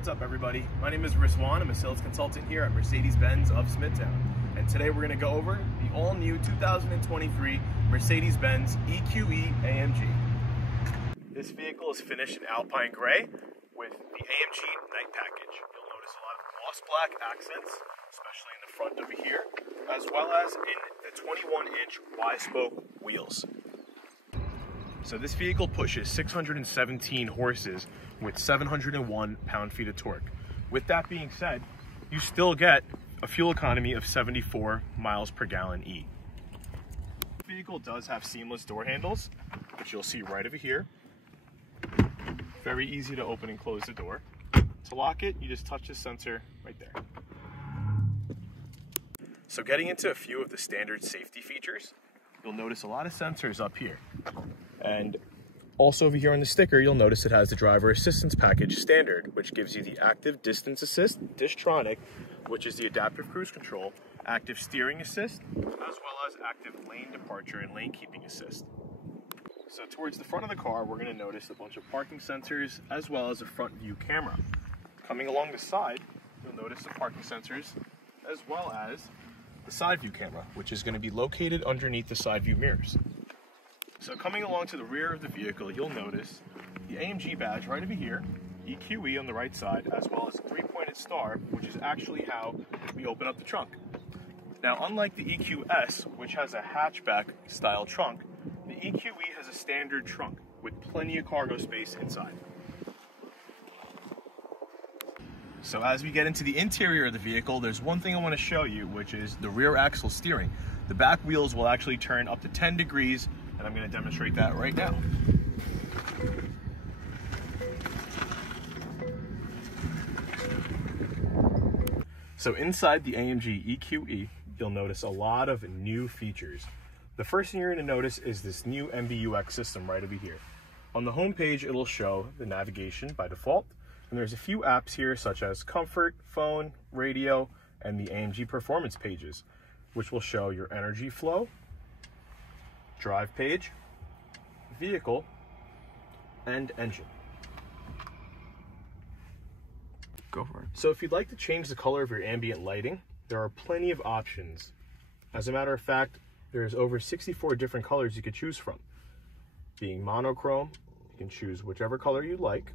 What's up, everybody? My name is Rizwan. I'm a sales consultant here at Mercedes-Benz of Smithtown. And today we're going to go over the all-new 2023 Mercedes-Benz EQE AMG. This vehicle is finished in Alpine Gray with the AMG Night Package. You'll notice a lot of gloss black accents, especially in the front over here, as well as in the 21-inch Y-spoke wheels. So this vehicle pushes 617 horses with 701 pound-feet of torque. With that being said, you still get a fuel economy of 74 miles per gallon E. The vehicle does have seamless door handles, which you'll see right over here. Very easy to open and close the door. To lock it, you just touch the sensor right there. So getting into a few of the standard safety features, you'll notice a lot of sensors up here. And also over here on the sticker, you'll notice it has the driver assistance package standard, which gives you the active distance assist, Distronic, which is the adaptive cruise control, active steering assist, as well as active lane departure and lane keeping assist. So towards the front of the car, we're going to notice a bunch of parking sensors as well as a front view camera. Coming along the side, you'll notice the parking sensors as well as the side view camera, which is going to be located underneath the side view mirrors. So coming along to the rear of the vehicle, you'll notice the AMG badge right over here, EQE on the right side, as well as a three-pointed star, which is actually how we open up the trunk. Now, unlike the EQS, which has a hatchback style trunk, the EQE has a standard trunk with plenty of cargo space inside. So as we get into the interior of the vehicle, there's one thing I want to show you, which is the rear axle steering. The back wheels will actually turn up to 10 degrees, and I'm going to demonstrate that right now. So inside the AMG EQE, you'll notice a lot of new features. The first thing you're going to notice is this new MBUX system right over here. On the home page, it'll show the navigation by default, and there's a few apps here such as Comfort, Phone, Radio, and the AMG Performance pages, which will show your energy flow, drive page, vehicle, and engine. Go for it. So if you'd like to change the color of your ambient lighting, there are plenty of options. As a matter of fact, there's over 64 different colors you could choose from. Being monochrome, you can choose whichever color you like,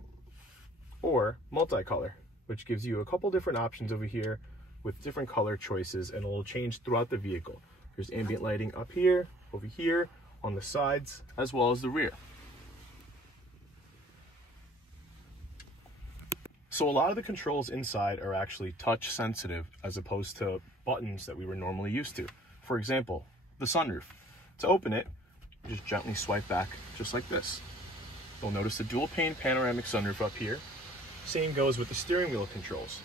or multicolor, which gives you a couple different options over here with different color choices, and it'll change throughout the vehicle. There's ambient lighting up here, over here, on the sides, as well as the rear. So a lot of the controls inside are actually touch sensitive as opposed to buttons that we were normally used to. For example, the sunroof. To open it, you just gently swipe back just like this. You'll notice the dual pane panoramic sunroof up here. Same goes with the steering wheel controls.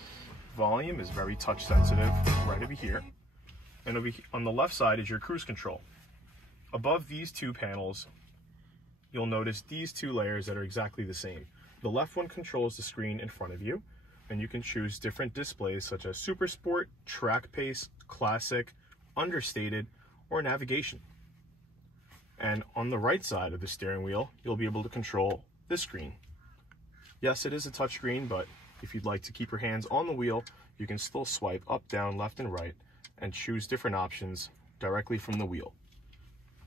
Volume is very touch sensitive right over here. And on the left side is your cruise control. Above these two panels, you'll notice these two layers that are exactly the same. The left one controls the screen in front of you, and you can choose different displays such as Super Sport, Track Pace, Classic, Understated, or Navigation. And on the right side of the steering wheel, you'll be able to control this screen. Yes, it is a touchscreen, but if you'd like to keep your hands on the wheel, you can still swipe up, down, left, and right, and choose different options directly from the wheel.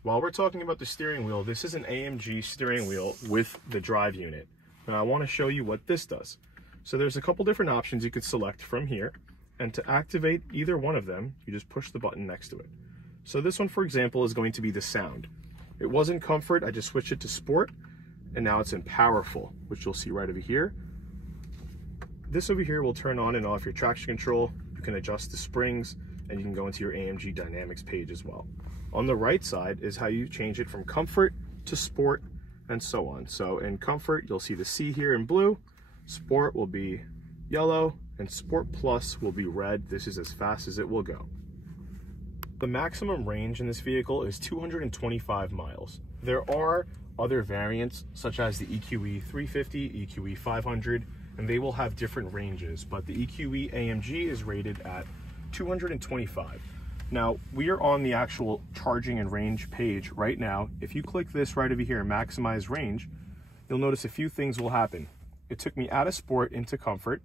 While we're talking about the steering wheel, this is an AMG steering wheel with the drive unit. And I want to show you what this does. So there's a couple different options you could select from here, and to activate either one of them, you just push the button next to it. So this one, for example, is going to be the sound. It was in Comfort, I just switched it to Sport, and now it's in Powerful, which you'll see right over here. This over here will turn on and off your traction control. You can adjust the springs, and you can go into your AMG Dynamics page as well. On the right side is how you change it from Comfort to Sport and so on. So in Comfort, you'll see the C here in blue, Sport will be yellow, and Sport Plus will be red. This is as fast as it will go. The maximum range in this vehicle is 225 miles. There are other variants such as the EQE 350, EQE 500, and they will have different ranges, but the EQE AMG is rated at 225. Now, we are on the actual charging and range page right now. If you click this right over here, maximize range, you'll notice a few things will happen. It took me out of Sport into Comfort,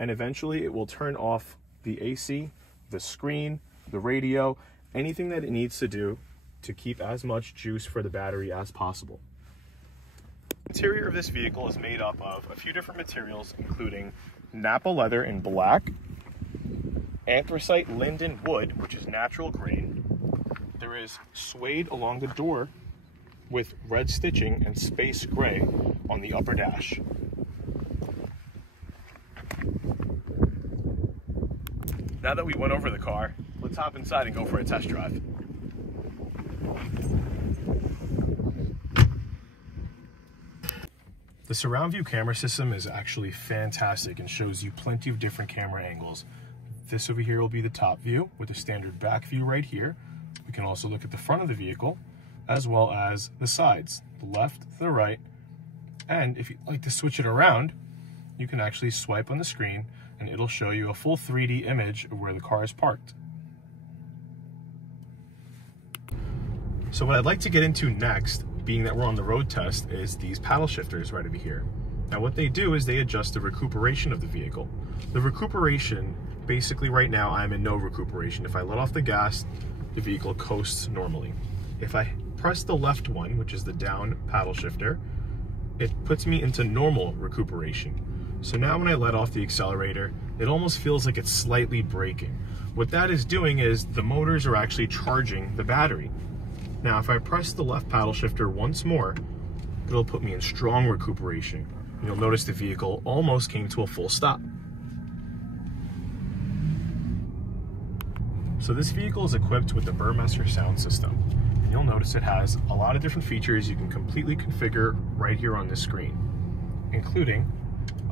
and eventually it will turn off the AC, the screen, the radio, anything that it needs to do to keep as much juice for the battery as possible. The interior of this vehicle is made up of a few different materials, including Napa leather in black, anthracite linden wood, which is natural grain. There is suede along the door with red stitching and space gray on the upper dash. Now that we went over the car, let's hop inside and go for a test drive. The surround view camera system is actually fantastic and shows you plenty of different camera angles. This over here will be the top view with a standard back view right here. We can also look at the front of the vehicle as well as the sides, the left, the right, and if you'd like to switch it around, you can actually swipe on the screen and it'll show you a full 3D image of where the car is parked. So what I'd like to get into next, being that we're on the road test, is these paddle shifters right over here. Now what they do is they adjust the recuperation of the vehicle. The recuperation, basically right now I'm in no recuperation. If I let off the gas, the vehicle coasts normally. If I press the left one, which is the down paddle shifter, it puts me into normal recuperation. So now when I let off the accelerator, it almost feels like it's slightly braking. What that is doing is the motors are actually charging the battery. Now if I press the left paddle shifter once more, it'll put me in strong recuperation. You'll notice the vehicle almost came to a full stop. So this vehicle is equipped with the Burmester sound system. And you'll notice it has a lot of different features you can completely configure right here on this screen, including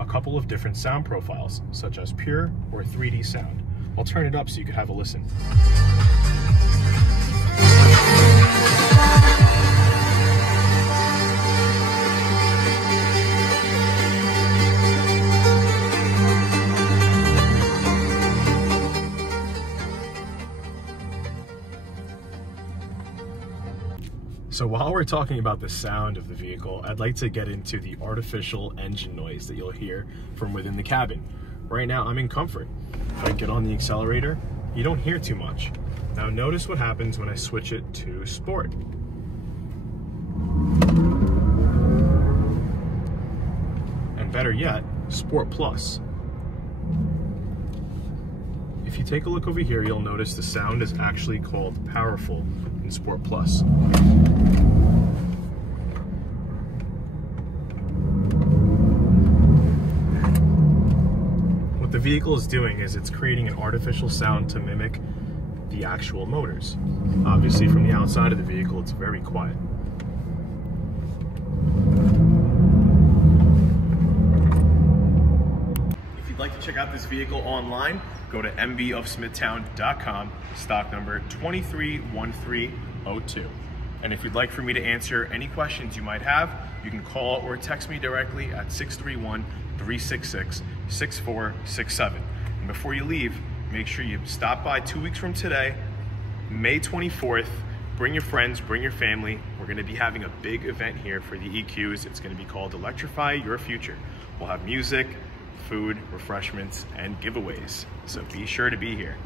a couple of different sound profiles, such as pure or 3D sound. I'll turn it up so you can have a listen. So while we're talking about the sound of the vehicle, I'd like to get into the artificial engine noise that you'll hear from within the cabin. Right now I'm in comfort. If I get on the accelerator, you don't hear too much. Now notice what happens when I switch it to Sport. And better yet, Sport Plus. If you take a look over here, you'll notice the sound is actually called Powerful in Sport Plus. What the vehicle is doing is it's creating an artificial sound to mimic the actual motors. Obviously from the outside of the vehicle, it's very quiet. If you'd like to check out this vehicle online, go to mbofsmithtown.com, stock number 231302. And if you'd like for me to answer any questions you might have, you can call or text me directly at 631-366-6467. And before you leave, make sure you stop by 2 weeks from today, May 24th. Bring your friends, bring your family. We're going to be having a big event here for the EQs. It's going to be called Electrify Your Future. We'll have music, food, refreshments, and giveaways. So be sure to be here.